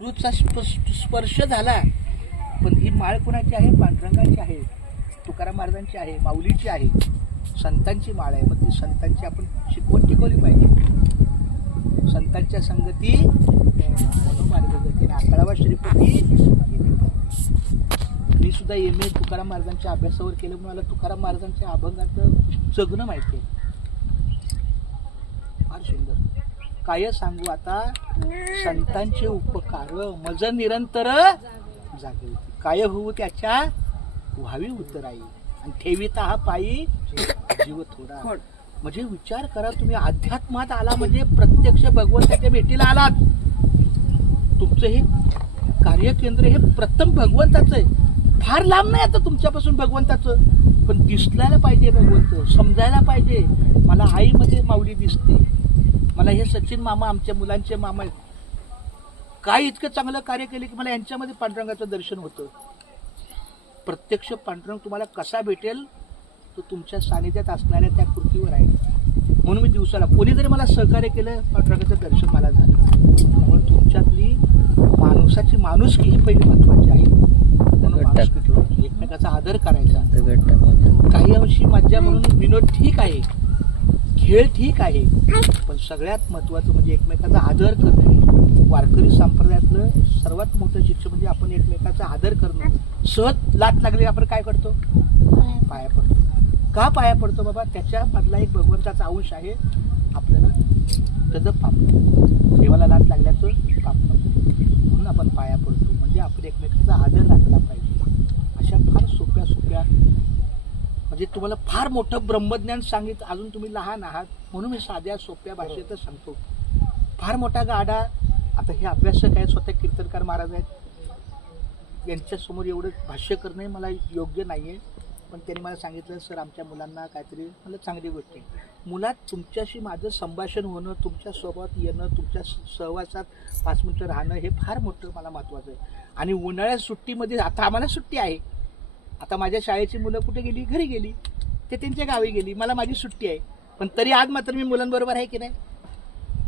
गुरुचा स्पर्श झाला, पण ही माळ कोणाची आहे? पांडुरंगाची आहे, तुकाराम महाराजांची आहे, माऊलीची आहे, संतांची माळ आहे. मग ती संतांची आपण शिकवण टिकवली पाहिजे. संतांच्या संगती मनोमार्गगतीने अकळावा श्रीपती. मी सुद्धा MA तुकाराम महाराजांच्या अभ्यासावर केलं, म्हणून मला तुकाराम महाराजांच्या अभंगाचं जगणं माहिती आहे. फार सुंदर. काय सांगू आता, संतांचे उपकार मज निरंतर जागृती, काय होऊ त्याच्या व्हावी उतराई, आणि ठेविता हा पायी जीव थोडा. म्हणजे विचार करा, तुम्ही अध्यात्मात आला म्हणजे प्रत्यक्ष भगवंताच्या भेटीला आलात. तुमचं हे कार्यकेंद्र हे प्रथम भगवंताचं आहे. फार लांब नाही आता तुमच्यापासून भगवंताचं, पण दिसलायला पाहिजे भगवंत, समजायला पाहिजे. मला आईमध्ये माऊली दिसते, मला हे सचिन मामा आमच्या मुलांचे मामा आहेत, काय इतकं चांगलं कार्य केले की मला यांच्यामध्ये पांडुरंगाचं दर्शन होतं. प्रत्यक्ष पांडुरंग तुम्हाला कसा भेटेल तो तुमच्या सानिध्यात असणाऱ्या त्या कृतीवर आहे. म्हणून मी दिवसाला कोणी जरी मला सहकार्य केलं, पांडुरंगाचं दर्शन मला झालं. त्यामुळे तुमच्यातली माणसाची माणुसकी ही पहिली महत्वाची आहे. म्हणून माणुसकी ठेवायची, एकमेकाचा आदर करायचा. काही अंशी मज्जा म्हणून विनोद ठीक आहे, खेळ ठीक आहे, पण सगळ्यात महत्वाचं म्हणजे एकमेकाचा आदर करणं. वारकरी संप्रदायातलं सर्वात मोठं शिक्षण म्हणजे आपण एकमेकाचा आदर करणं. सहज लात लागली आपण काय करतो? पाया पडतो. का पाया पडतो बाबा? त्याच्या मधला एक भगवंताचा अंश आहे. आपल्याला त्याचं पाप नको, देवाला लात लागल्याचं पाप नको, म्हणून आपण पाया पडतो. म्हणजे आपण एकमेकाचा आदर राखला पाहिजे. अशा फार सोप्या सोप्या, म्हणजे तुम्हाला फार मोठं ब्रह्मज्ञान सांगितलं, अजून तुम्ही लहान आहात म्हणून मी साध्या सोप्या भाषेतच सांगतो. फार मोठा गाडा, आता हे अभ्यासक आहेत, स्वतः कीर्तनकार महाराज आहेत, यांच्यासमोर एवढं भाष्य करणं मला योग्य नाही आहे. पण त्यांनी मला सांगितलं, सर आमच्या मुलांना काहीतरी, मला चांगली गोष्ट आहे. मुलात तुमच्याशी माझं संभाषण होणं, तुमच्या सोबत येणं, तुमच्या सहवासात 5 मिनिटं राहणं हे फार मोठं मला महत्त्वाचं आहे. आणि उन्हाळ्यात सुट्टीमध्ये, आता आम्हाला सुट्टी आहे, आता माझ्या शाळेची मुलं कुठे गेली? घरी गेली, ते त्यांच्या गावी गेली, मला माझी सुट्टी आहे. पण तरी आज मात्र मी मुलांबरोबर आहे की नाही?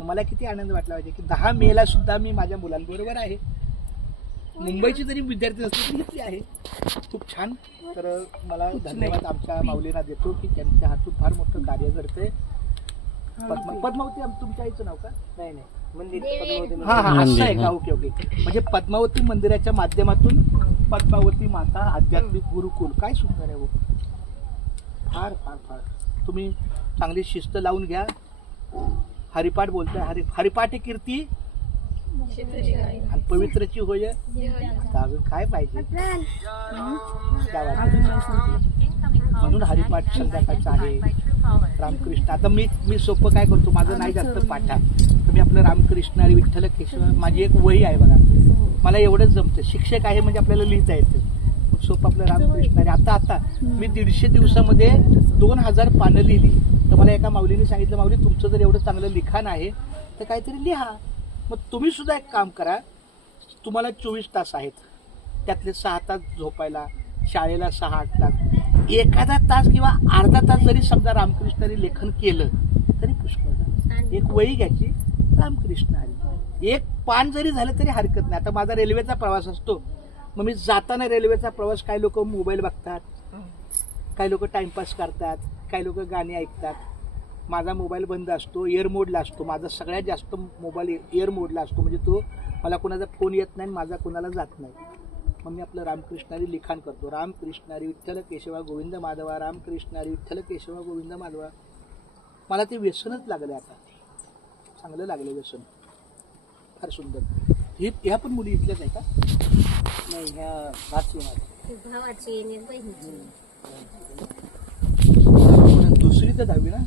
मला किती आनंद वाटला पाहिजे की 10 मेला सुद्धा मी माझ्या मुलांबरोबर आहे. मुंबईची जरी विद्यार्थी असली तरी आहे. खूप छान. तर मला धन्यवाद आमच्या माऊलींना देतो की त्यांच्या हातून फार मोठं कार्य घडतंय. पद्मावती तुमच्या आईचं नाव का? नाही मंदिर पद्मावती. हा हा, असं आहे का? Okay okay. म्हणजे पद्मावती मंदिराच्या माध्यमातून पद्मावती माता आध्यात्मिक गुरुकुल, काय सुंदर आहे वो. फार फार फार. तुम्ही चांगली शिस्त लावून घ्या. हरिपाठ बोलताय, हरिपाठ कीर्ती आणि पवित्रची होय. अजून काय पाहिजे? म्हणून हरिपाठ संध्याकाळचा आहे. रामकृष्ण, आता मी सोपं काय करतो, माझं नाही जास्त पाठा, तर मी आपलं रामकृष्ण आणि विठ्ठल केशव, माझी एक वही आहे बघा, मला एवढंच जमतं. शिक्षक आहे म्हणजे आपल्याला लिहिता येतं, सोपं आपलं रामकृष्ण. आणि आता मी 150 दिवसामध्ये 2000 पानं लिहिली. तर मला एका माऊलीने सांगितलं, माऊली तुमचं जर एवढं चांगलं लिखाण आहे तर काहीतरी लिहा. मग तुम्ही सुद्धा एक काम करा, तुम्हाला 24 तास आहेत, त्यातले 6 तास झोपायला, शाळेला 6-8 तास, एखादा तास किंवा अर्धा तास जरी समजा रामकृष्णारी लेखन केलं तरी पुष्कळ झालं. एक वही घ्यायची, रामकृष्ण हरी, एक पान जरी झालं तरी हरकत नाही. आता माझा रेल्वेचा प्रवास असतो, मग मी जाताना रेल्वेचा प्रवास, काही लोक मोबाईल बघतात, काही लोक टाइमपास करतात, काही लोक गाणी ऐकतात. माझा मोबाईल बंद असतो, एअर मोडला असतो. माझा सगळ्यात जास्त मोबाईल एअर मोडला असतो, म्हणजे तो मला कोणाचा फोन येत नाही, माझा कोणाला जात नाही. मग मी आपलं रामकृष्णारी लिखाण करतो, रामकृष्णारी विठ्ठल केशवा गोविंद माधवा, रामकृष्णारी विठ्ठल केशवा गोविंद माधवा. मला ते व्यसनच लागलं, आता चांगलं लागलं व्यसन, फार सुंदर. ह्या पण मुली इथल्याच आहे का? नाही, ह्या भावाची. दुसरी तर 10वी ना?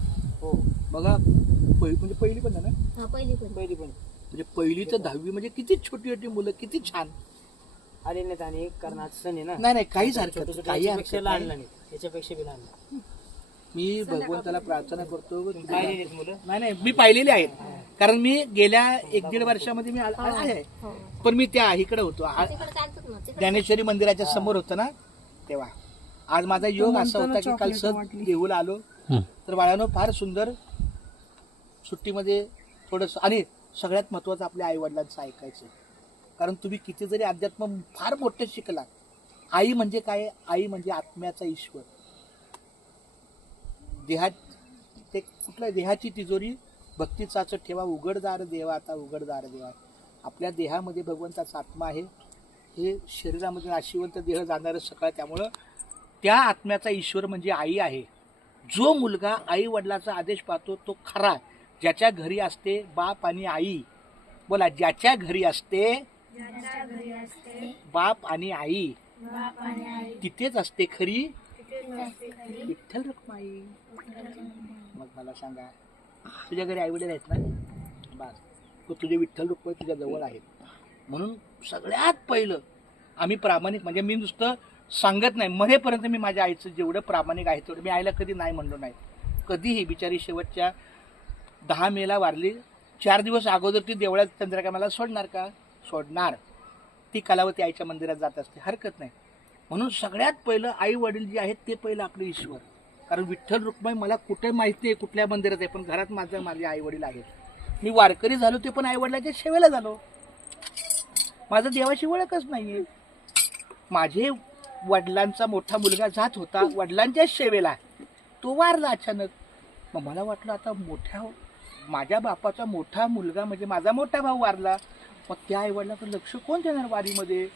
हो. बघा, म्हणजे पहिली पण ना? पहिली पण. म्हणजे पहिली तर 10वी म्हणजे किती छोटी छोटी मुलं, किती छान आले नाहीत. आणि कारण आज सण आहे ना. नाही काहीच हरकत, काही लहान नाही, याच्यापेक्षा बी लहान. मी भगवंताला प्रार्थना करतो. नाही मी पाहिलेले आहेत, कारण मी गेल्या 1-1.5 वर्षामध्ये मी आहे, पण मी त्या इकडे होतो, ज्ञानेश्वरी मंदिराच्या समोर होतो ना तेव्हा. आज माझा योग असा होता की काल सहज देऊला आलो. तर बाळांनो, फार सुंदर. सुट्टीमध्ये थोडंसं, आणि सगळ्यात महत्वाचं आपल्या आई वडिलांचं ऐकायचं. कारण तुम्ही किती जरी अध्यात्म फार मोठं शिकला, आई म्हणजे काय? आई म्हणजे आत्म्याचा ईश्वर. देहात ते कुठल्या देहाची तिजोरी भक्तीचाच ठेवा, उघडदार देवा आता उघडदार देवा. आपल्या देहामध्ये भगवंताचा आत्मा आहे. हे शरीरामध्ये नाशिवंत देह जाणारं सकाळ, त्यामुळं त्या आत्म्याचा ईश्वर म्हणजे आई आहे. जो मुलगा आई वडिलाचा आदेश पाहतो तो खरा. ज्याच्या घरी असते बाप आणि आई, बोला, ज्याच्या घरी असते बाप आणि आई तिथेच असते खरी विठ्ठल रखुमाई. मग मला सांगा, तुझ्या घरी आई वडील आहेत ना? बस, तो तुझे विठ्ठल रखुमाई तुझ्या जवळ आहेत. म्हणून सगळ्यात पहिलं आम्ही प्रामाणिक, म्हणजे मी नुसतं सांगत नाही, मरेपर्यंत मी माझ्या आईचं जेवढं प्रामाणिक आहे तेवढं मी आईला कधी नाही म्हणलो नाही. कधीही. बिचारी शेवटच्या 10 मेला वारली. 4 दिवस अगोदर ती देवळात चंद्रकामाला सोडणार का? सोडणार. ती कलावती आईच्या मंदिरात जात असते, हरकत नाही. म्हणून सगळ्यात पहिलं आई वडील जे आहेत ते पहिलं आपलं ईश्वर. कारण विठ्ठल रुक्माई मला कुठे माहिती नाही कुठल्या मंदिरात आहे, पण घरात माझे आई वडील आहेत. मी वारकरी झालो ते पण आई वडिलांच्या सेवेला झालो. माझं देवाशी ओळखच नाहीये. माझे वडिलांचा मोठा मुलगा जात होता वडिलांच्या सेवेला, तो वारला अचानक. मग मला वाटलं आता माझ्या बापाचा मोठा मुलगा म्हणजे माझा मोठा भाऊ वारला, मग त्या आई वडिलांचं लक्ष कोण देणार वारीमध्ये?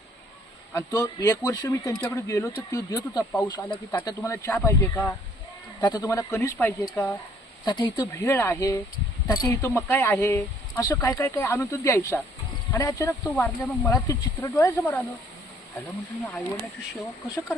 आणि तो 1 वर्ष मी त्यांच्याकडे गेलो तर तो देत होता. पाऊस आला की तात्या तुम्हाला चहा पाहिजे का? तात्या तुम्हाला कणीस पाहिजे का? तात्या इथं भेळ आहे, तात्या इथं मकाई आहे, असं काय काय काय आणून तो द्यायचा. आणि अचानक तो वारला. मग मला ते चित्र डोळ्यासमोर आलं. म्हटलं मी आई वडिलांची सेवा कसं